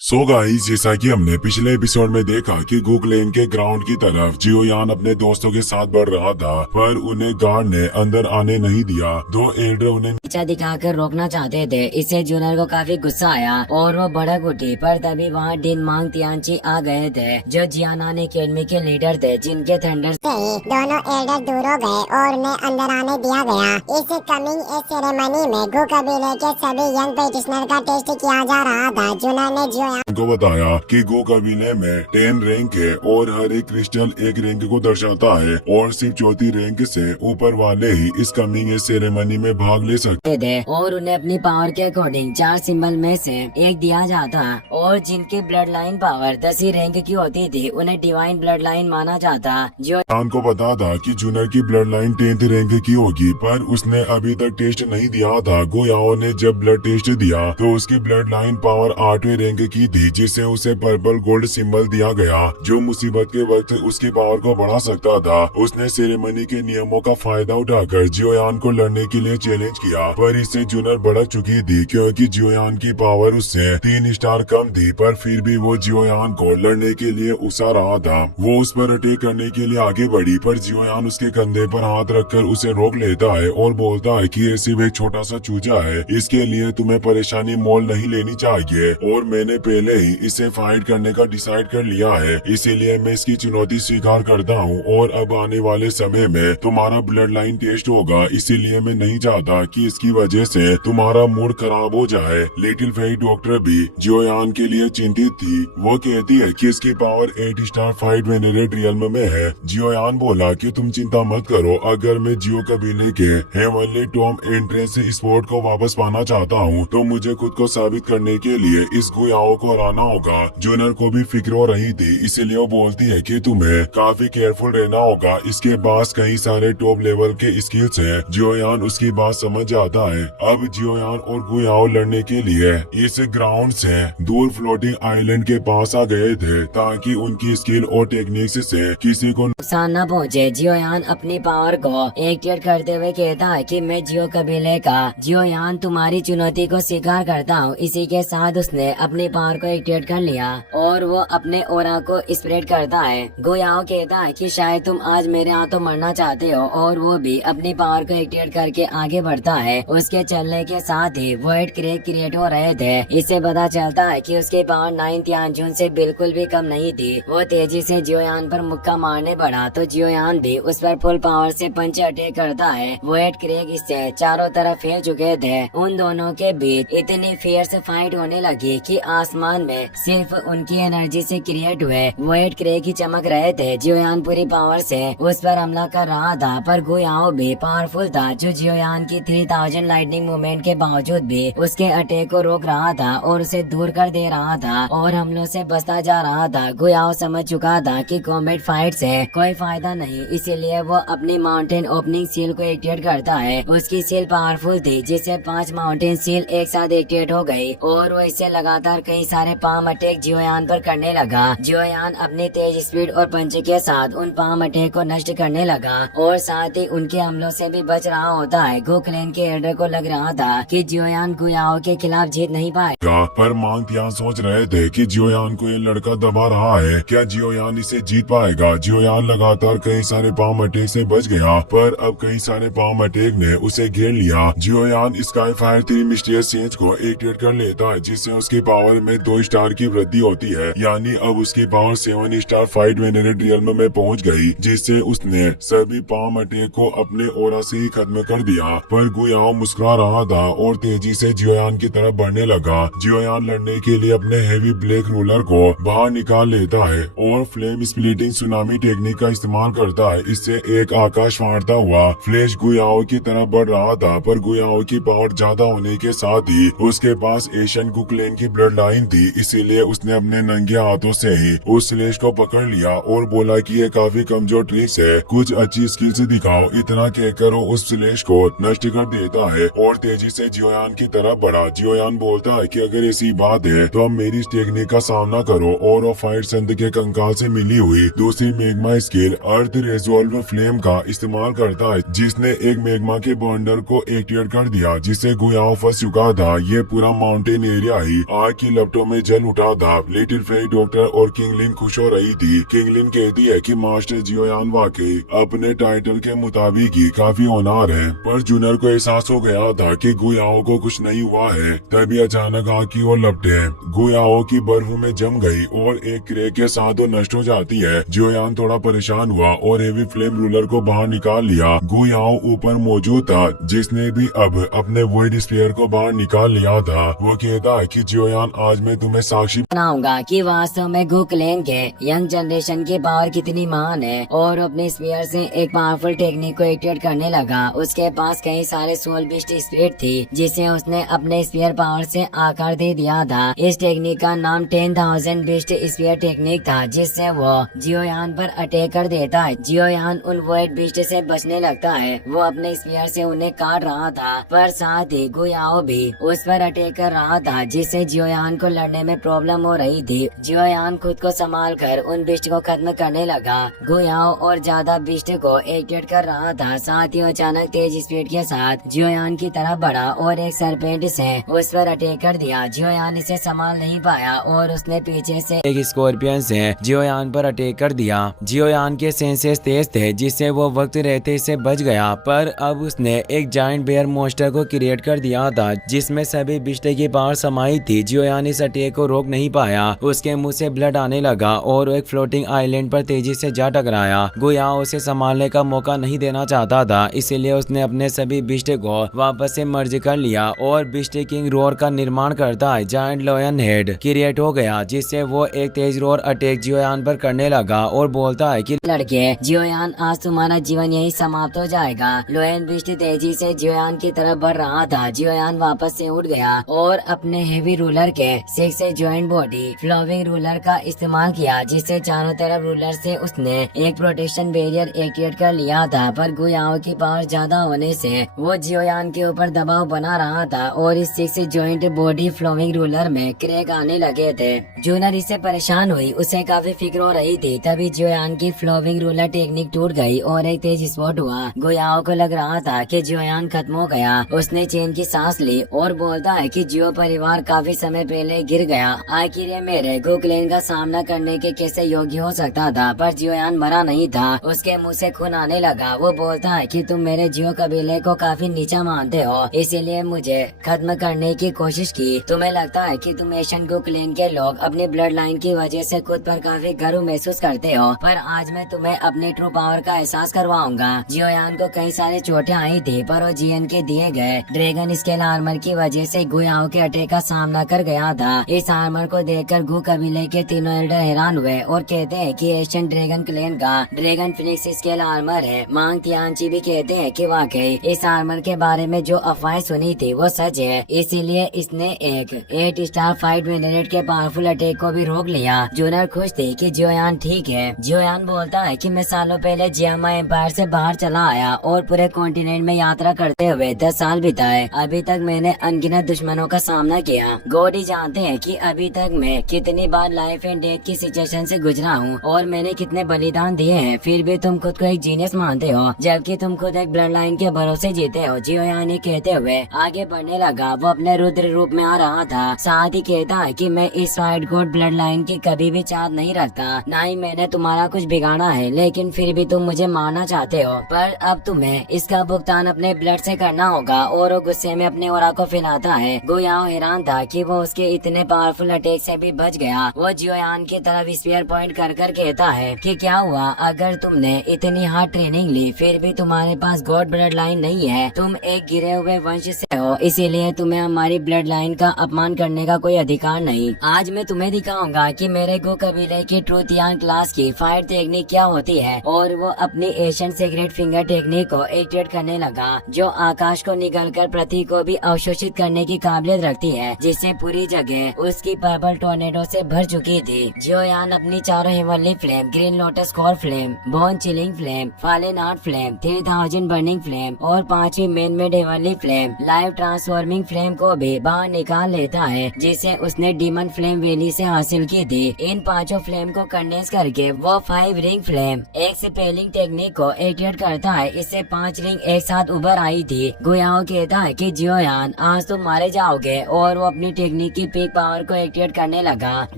So guys, जैसा कि हमने पिछले एपिसोड में देखा कि गुकलेन के ग्राउंड की तरफ जियोयान अपने दोस्तों के साथ बढ़ रहा था, पर उन्हें गार्ड ने अंदर आने नहीं दिया। दो एल्डर उन्हें नीचा दिखाकर रोकना चाहते थे। इससे जूनर को काफी गुस्सा आया और वो भड़क उठी, पर तभी वहाँ डिन मांग तियांची आ गए थे, जो जियानान एकेडमी के लीडर थे, जिनके थंडर से ही दोनों एल्डर दूर हो गए और उन्हें अंदर आने दिया गया। इस कमिंग एज सेरेमनी में गु कबीले के सभी यंग प्रैक्टिशनर का टेस्ट किया जा रहा था। जूनर ने जियोयान को बताया कि गो कबीले में 10 रैंक है और हर एक क्रिस्टल एक रैंक को दर्शाता है और सिर्फ चौथी रैंक से ऊपर वाले ही इस कमिंग एज सेरेमनी में भाग ले सकते थे और उन्हें अपनी पावर के अकॉर्डिंग 4 सिंबल में से एक दिया जाता, और जिनकी ब्लड लाइन पावर 10 रैंक की होती थी उन्हें डिवाइन ब्लड लाइन माना जाता। जो को पता था कि जूनर की ब्लड लाइन 10th रैंक की होगी, पर उसने अभी तक टेस्ट नहीं दिया था। गुयाओ ने जब ब्लड टेस्ट दिया तो उसकी ब्लड लाइन पावर 8वें रैंक की थी, जिससे उसे पर्पल गोल्ड सिंबल दिया गया, जो मुसीबत के वक्त उसकी पावर को बढ़ा सकता था। उसने सेरेमनी के नियमों का फायदा उठाकर जियोयान को लड़ने के लिए चैलेंज किया, पर इससे जूनर भड़क चुकी थी क्योंकि जियोयान की पावर उससे 3 स्टार कम थी, पर फिर भी वो जियोयान को लड़ने के लिए उकसा रहा था। वो उस पर अटैक करने के लिए आगे बढ़ी, पर जियोयान उसके कंधे पर हाथ रखकर उसे रोक लेता है और बोलता है कि ये सिर्फ एक छोटा सा चूजा है, इसके लिए तुम्हें परेशानी मोल नहीं लेनी चाहिए, और मैंने पहले ही इसे फाइट करने का डिसाइड कर लिया है, इसीलिए मैं इसकी चुनौती स्वीकार करता हूँ। और अब आने वाले समय में तुम्हारा ब्लड लाइन टेस्ट होगा, इसीलिए मैं नहीं चाहता कि इसकी वजह से तुम्हारा मूड खराब हो जाए। लिटिल फेरी डॉक्टर भी जियोयान के लिए चिंतित थी। वो कहती है कि इसकी पावर 8 स्टार फाइट वेनेरेट रियल्म में है। जियोयान बोला कि तुम चिंता मत करो, अगर मैं जियो कबीले के हेवनली टॉम एंट्रेंस स्पोर्ट को वापस पाना चाहता हूँ तो मुझे खुद को साबित करने के लिए इस गुयाओ को हराना होगा। जूनर को भी फिक्र हो रही थी, इसलिए वो बोलती है कि तुम्हें काफी केयरफुल रहना होगा, इसके पास कई सारे टॉप लेवल के स्किल्स हैं। जियोयान उसकी बात समझ जाता है। अब जियोयान और गुयाओ लड़ने के लिए इस ग्राउंड से दूर फ्लोटिंग आइलैंड के पास आ गए थे, ताकि उनकी स्किल और टेक्निक्स से किसी को नुकसान न पहुँचे। जियोयान अपनी पावर को एक्टिवेट करते हुए कहता है कि मैं जियो कबीले का जियोयान तुम्हारी चुनौती को स्वीकार करता हूँ। इसी के साथ उसने अपनी पावर को एक्टिवेट कर लिया और वो अपने ओरा को स्प्रेड करता है। गुयाओ कहता है कि शायद तुम आज मेरे हाथों मरना चाहते हो, और वो भी अपनी पावर को एक्टिवेट करके आगे बढ़ता है। उसके चलने के साथ ही वाइट क्रेक क्रिएट हो रहे थे। इससे पता चलता है कि उसकी पावर 9 तियांजुन से बिल्कुल भी कम नहीं थी। वो तेजी से जियोयान पर मुक्का मारने बढ़ा तो जियोयान भी उस पर फुल पावर से पंच अटैक करता है। वाइट क्रेक इससे चारों तरफ फैल चुके थे। उन दोनों के बीच इतनी फियर्स फाइट होने लगी कि आसमान में सिर्फ उनकी एनर्जी से क्रिएट हुए वाइट क्रेक ही चमक रहे थे। जियोयान पूरी पावर से उस पर हमला कर रहा था, पर गुयाओ भी पावरफुल था, जो जियोयान की 3000 लाइटनिंग मूवमेंट के बावजूद भी उसके अटैक को रोक रहा था और उसे दूर कर दे रहा था और हमलों से बचता जा रहा था। गुयाओ समझ चुका था कि कॉम्बैट फाइट से कोई फायदा नहीं, इसीलिए वो अपनी माउंटेन ओपनिंग सील को एक्टिवेट करता है। उसकी सील पावरफुल थी, जिससे 5 माउंटेन सील एक साथ एक्टिवेट हो गई और वो इससे लगातार कई सारे पाम अटैक जियोयान पर करने लगा। जियोयान अपनी तेज स्पीड और पंच के साथ उन पाम अटैक को नष्ट करने लगा और साथ ही उनके हमलों से भी बच रहा होता है। गो क्लैन के एल्डर को लग रहा था कि जियोयान गुयाओ के खिलाफ जीत नहीं पाएगा, पर मांग तियान सोच रहे थे कि जियोयान को ये लड़का दबा रहा है, क्या जियोयान इसे जीत पाएगा। जियोयान लगातार कई सारे पाम अटैक से बच गया, पर अब कई सारे पाम अटैक ने उसे घेर लिया। जियोयान स्काई फायर 3 मिस्टीरियस चेंज को एक्टिवेट कर लेता है, जिससे उसकी पावर में 2 स्टार की वृद्धि होती है, यानी अब उसकी पावर 7 स्टार फाइट वेनेरेट रियल्म में पहुंच गई, जिससे उसने सभी पाम अटैक को अपने ओरा से ही खत्म कर दिया। पर गुयाओ मुस्कुरा रहा था और तेजी से जियोयान की तरफ बढ़ने लगा। जियोयान लड़ने के लिए अपने हेवी ब्लैक रूलर को बाहर निकाल लेता है और फ्लेम स्प्लिटिंग सुनामी टेक्निक का इस्तेमाल करता है। इससे एक आकाश फाड़ता हुआ फ्लैश गुयाओ की तरफ बढ़ रहा था, पर गुयाओ की पावर ज्यादा होने के साथ ही उसके पास एशियन गुकलेन की ब्लड लाइन थी, इसीलिए उसने अपने नंगे हाथों से ही उस स्लेश को पकड़ लिया और बोला कि ये काफी कमजोर ट्रिक्स है, कुछ अच्छी स्किल्स दिखाओ। इतना कहकर वो उस स्लेश को नष्ट कर देता है और तेजी से जियोयान की तरफ बढ़ा। जियोयान बोलता है कि अगर ऐसी बात है तो अब मेरी टेक्निक का सामना करो, और वो फाइट संत के कंकाल से मिली हुई दूसरी मेग्मा स्किल अर्थ रेजोल्व फ्लेम का इस्तेमाल करता है, जिसने एक मेग्मा के बॉन्डर को एक्टिवेट कर दिया, जिससे गुयाओ फंस चुका था। ये पूरा माउंटेन एरिया ही आग की लपटों लपटों में जल उठा था। लिटिल फेरी डॉक्टर और किंगलिन खुश हो रही थी। किंगलिन कहती है कि मास्टर जियोयान वाकई अपने टाइटल के मुताबिक ही काफी होनहार है, पर जूनियर को एहसास हो गया था कि गुयाओ को कुछ नहीं हुआ है। तभी अचानक आग की ओर लपटे गुयाओ की बर्फ में जम गई और एक क्रेक के साथ वो नष्ट हो जाती है। जियोयान थोड़ा परेशान हुआ और हेवी फ्लेम रूलर को बाहर निकाल लिया। गुयाओ ऊपर मौजूद था, जिसने भी अब अपने वॉइड स्फीयर को बाहर निकाल लिया था। वो कहता है कि जियोयान आज मैं तुम्हें साक्षी बनाऊंगा कि वास्तव में गु क्लैन के यंग जनरेशन की पावर कितनी महान है। और अपने स्पीयर से एक पावरफुल टेक्निक को एक्टिवेट करने लगा। उसके पास कई सारे सोल बिस्ट स्पिरिट थी, जिसे उसने अपने स्पीयर पावर से आकार दे दिया था। इस टेक्निक का नाम 10,000 बिस्ट स्पीयर टेक्निक था, जिससे वो जियोयान पर अटैक कर देता है। जियोयान उन वॉइड बिस्ट से बचने लगता है। वो अपने स्पीयर से उन्हें काट रहा था, पर साथ ही गुयाओ भी उस पर अटैक कर रहा था, जिससे जियोयान को लड़ने में प्रॉब्लम हो रही थी। जियोयान खुद को संभाल कर उन बिस्ट को खत्म करने लगा। गुयाओ और ज्यादा बिस्ट को एक्टिवेट कर रहा था। साथ ही अचानक तेज स्पीड के साथ जियोयान की तरफ बढ़ा और एक सरपेंट से उस पर अटैक कर दिया। जियोयान इसे संभाल नहीं पाया और उसने पीछे से एक स्कॉर्पियन से जियोयान पर अटैक कर दिया। जियोयान के सेंसेस तेज थे, जिससे वो वक्त रहते से बच गया, पर अब उसने एक जायंट बेयर मॉन्स्टर को क्रिएट कर दिया था, जिसमें सभी बिस्ट की पावर समाई थी। जियोयान इस अटैक को रोक नहीं पाया। उसके मुंह से ब्लड आने लगा और वो एक फ्लोटिंग आइलैंड पर तेजी से जा टकराया। गुयाओ उसे संभालने का मौका नहीं देना चाहता था, इसीलिए उसने अपने सभी बिस्ट को वापस से मर्ज कर लिया और बिस्ट किंग रोर का निर्माण करता है। जायंट लॉयन हेड क्रिएट हो गया, जिससे वो एक तेज रोर अटैक जियोयान पर करने लगा और बोलता है कि लड़के जियोयान, आज तुम्हारा जीवन यही समाप्त हो जाएगा। लोयन बिस्ट तेजी से जियोयान की तरफ बढ़ रहा था। जियोयान वापस से उठ गया और अपने हेवी रूलर के 6 से जॉइंट बॉडी फ्लोविंग रूलर का इस्तेमाल किया, जिससे चारों तरफ रूलर से उसने एक प्रोटेक्शन बैरियर एक्टिवेट कर लिया था। पर गुयाओ की पावर ज्यादा होने से वो जियोयान के ऊपर दबाव बना रहा था और इस 6 जॉइंट बॉडी फ्लोविंग रूलर में क्रैक आने लगे थे। जूनर इससे परेशान हुई, उसे काफी फिक्र हो रही थी। तभी जियोयान की फ्लोविंग रूलर टेक्निक टूट गई और एक तेज स्पॉट हुआ। गुयाओ को लग रहा था कि जियोयान खत्म हो गया। उसने चैन की सांस ली और बोलता है कि जियो परिवार काफी समय पहले गिर गया। आखिर ये मेरे गु क्लैन का सामना करने के कैसे योग्य हो सकता था। पर जियोयान मरा नहीं था, उसके मुंह से खून आने लगा। वो बोलता है कि तुम मेरे जियो कबीले को काफी नीचा मानते हो, इसीलिए मुझे खत्म करने की कोशिश की। तुम्हें लगता है कि तुम एशियन गु क्लैन के लोग अपनी ब्लड लाइन की वजह से खुद पर काफी गर्व महसूस करते हो, पर आज मैं तुम्हें अपनी ट्रू पावर का एहसास करवाऊंगा। जियोयान को कई सारी चोटें आई थी, पर वो जियन के दिए गए ड्रैगन स्केल आर्मर की वजह से गुयाओ के अटैक का सामना कर गया था। इस आर्मर को देखकर गु कबीले के तीनों एल्डर हैरान हुए और कहते हैं कि एशियन ड्रैगन क्लैन का ड्रैगन फिनिक्स स्केल आर्मर है। मांग तियानची भी कहते हैं कि वाकई इस आर्मर के बारे में जो अफवाहें सुनी थी वो सच है, इसीलिए इसने एक 8 स्टार फाइट मिनरेट के पावरफुल अटैक को भी रोक लिया। जूनर खुश थी कि जियोयान ठीक है। जियोयान बोलता है कि मैं सालों पहले जियामा एम्पायर से बाहर चला आया और पूरे कॉन्टिनेंट में यात्रा करते हुए 10 साल बिताए। अभी तक मैंने अनगिनत दुश्मनों का सामना किया। गॉड ही जानते हैं कि अभी तक मैं कितनी बार लाइफ एंड डेथ की सिचुएशन से गुजरा हूँ और मैंने कितने बलिदान दिए हैं। फिर भी तुम खुद को एक जीनियस मानते हो, जबकि तुम खुद एक ब्लड लाइन के भरोसे जीते हो। जियोयान ये कहते हुए आगे बढ़ने लगा। वो अपने रुद्र रूप में आ रहा था। साथ ही कहता है कि मैं इस वाइट गॉड ब्लड लाइन की कभी भी चाहत नहीं रखता, ना ही मैंने तुम्हारा कुछ बिगाड़ा है, लेकिन फिर भी तुम मुझे मारना चाहते हो। पर अब तुम्हें इसका भुगतान अपने ब्लड से करना होगा। और वो गुस्से में अपने ओरा को फैलाता है। गुयाओ हैरान था कि वो उसके इतने पावरफुल अटैक से भी बच गया। वो जियोयान की तरफ स्पीयर पॉइंट कर कर कहता है कि क्या हुआ, अगर तुमने इतनी हार्ड ट्रेनिंग ली फिर भी तुम्हारे पास गॉड ब्लड लाइन नहीं है, तुम एक गिरे हुए वंश से हो, इसीलिए तुम्हें हमारी ब्लड लाइन का अपमान करने का कोई अधिकार नहीं। आज मैं तुम्हें दिखाऊंगा कि मेरे गो कबीले की ट्रूथ यान क्लास की फाइट टेक्निक क्या होती है। और वो अपनी एशियन सीक्रेट फिंगर टेक्निक को एक्टिवेट करने लगा, जो आकाश को निगलकर पृथ्वी को भी अवशोषित करने की काबिलियत रखती है, जिससे पूरी जगह उसकी पर्पल टोर्नेडो से भर चुकी थी। जियोयान अपनी चारों heavenly flame, green lotus core flame, bone chilling flame, fallen art flame, 3000 burning flame और 5वीं man made heavenly flame, live transforming flame को भी बाहर निकाल लेता है जिसे उसने डीमन फ्लेम वैली से हासिल की थी। इन 5 फ्लेम को कंडेंस करके वो 5 रिंग फ्लेम एक स्पेलिंग टेक्निक को एक्टिवेट करता है। इससे 5 रिंग एक साथ उभर आई थी। गुयाओ कहता है कि जियोयान आज तुम मारे जाओगे और वो अपनी टेक्निक की पीक पावर को एक्टिवेट करने लगा।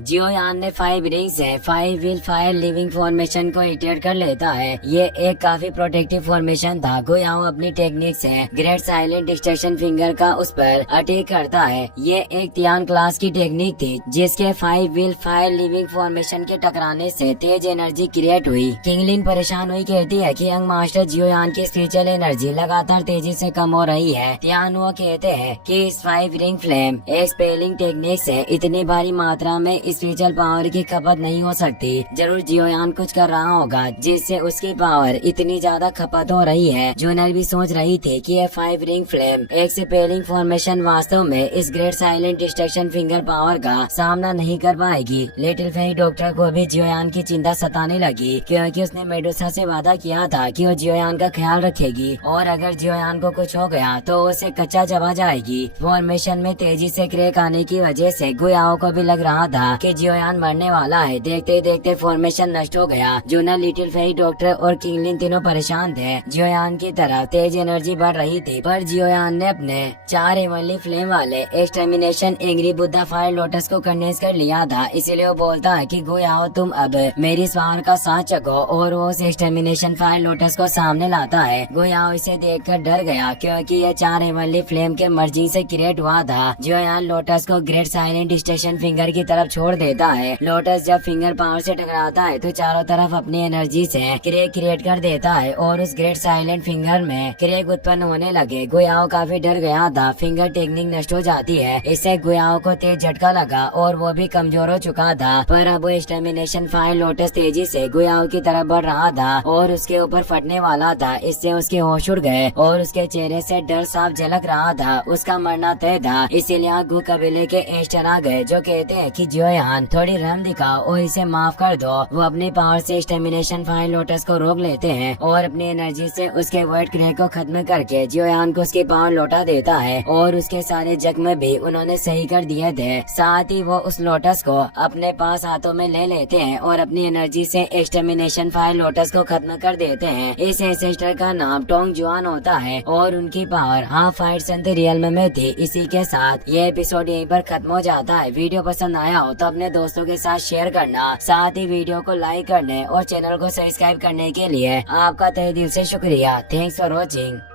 जियोयान ने 5 रिंग से 5 व्हील फायर लिविंग फॉर्मेशन को एक्टिवेट कर लेता है। ये एक काफी प्रोटेक्टिव फॉर्मेशन था। गुयाओ अपनी टेक्निक से ग्रेट साइलेंट डिस्ट्रक्शन फिंगर का उस पर अटैक करता है। ये एक तियान क्लास की टेक्निक थी जिसके 5 व्हील फायर लिविंग फॉर्मेशन के टकराने से तेज एनर्जी क्रिएट हुई। किंगलिन परेशान हुई कहती है कि यंग मास्टर जियोयान की स्पिरिचुअल एनर्जी लगातार तेजी से कम हो रही है। तियान वो कहते हैं कि इस 5 रिंग फ्लेम एक स्पेलिंग टेक्निक से इतनी भारी मात्रा में स्पिरिचुअल पावर की खपत नहीं हो सकती। जरूर जियोयान कुछ कर रहा होगा जिससे उसकी पावर इतनी ज्यादा खपत हो रही है। जूनर भी सोच रही थी कि ये 5 रिंग फ्लेम एक स्पेलिंग फॉर्मेशन वास्तव में इस great silent destruction finger power का सामना नहीं कर पाएगी। लिटिल फेरी डॉक्टर को भी जियोयान की चिंता सताने लगी क्योंकि उसने मेडुसा से वादा किया था कि वो जियोयान का ख्याल रखेगी और अगर जियोयान को कुछ हो गया तो उसे कच्चा चबा जाएगी। फॉर्मेशन में तेजी से क्रैक आने की वजह से गुयाओ को भी लग रहा था कि जियोयान मरने वाला है। देखते देखते फॉर्मेशन नष्ट हो गया। जूनर, लिटिल फेरी डॉक्टर और किंगलिन तीनों परेशान थे। जियोयान की तरफ तेज एनर्जी बढ़ रही थी पर जियोयान ने अपने 4 हेवनली फ्लेम वाले extermination angry Buddha fire lotus को कंडेंस कर लिया था। इसीलिए वो बोलता है कि गुयाओ तुम अब मेरी पावर का साथ चखो और वो उस एक्सटर्मिनेशन फायर लोटस को सामने लाता है। गुयाओ इसे देखकर डर गया क्योंकि ये 4 हेवनली फ्लेम के मर्जिंग से क्रिएट हुआ था। जियोयान लोटस को ग्रेट साइलेंट डिस्ट्रक्शन फिंगर की तरफ छोड़ देता है। लोटस जब फिंगर पावर से टकराता है तो चारों तरफ अपनी एनर्जी से क्रैक क्रिएट कर देता है और उस ग्रेट साइलेंट फिंगर में क्रैक उत्पन्न होने लगे। गुयाओ काफी डर गया था। फिंगर टेक्निक नष्ट हो जाती है। इससे गुयाओ को तेज झटका लगा और वो भी कमजोर हो चुका था। पर अब वो एक्सटर्मिनेशन फायर लोटस तेजी से गुयाओ की तरफ बढ़ रहा था और उसके ऊपर फटने वाला था। इससे उसके होश उड़ गए और उसके चेहरे से डर साफ झलक रहा था। उसका मरना तय था। इसीलिए गु कबीले के एस्टर आ गए जो कहते हैं कि जियोयान थोड़ी रहम दिखाओ और इसे माफ कर दो। वो अपनी पावर से एक्सटर्मिनेशन फायर लोटस को रोक लेते हैं और अपनी एनर्जी से उसके वर्ड क्रैक को खत्म करके जियोयान को उसकी पावर लौटा देता है और उसके सारे जख्म भी उन्होंने सही कर दिए थे। साथ ही वो उस लोटस को अपने पास हाथों में ले लेते हैं और अपनी एनर्जी से एक्सटर्मिनेशन फायर लोटस को खत्म कर देते हैं। इस एंसेस्टर का नाम टोंग जुआन होता है और उनकी पावर हाफ फाइट संत रियल में थी। इसी के साथ ये एपिसोड यहीं पर खत्म हो जाता है। वीडियो पसंद आया हो तो अपने दोस्तों के साथ शेयर करना, साथ ही वीडियो को लाइक करने और चैनल को सब्सक्राइब करने के लिए आपका तहे दिल से शुक्रिया। Thanks for watching.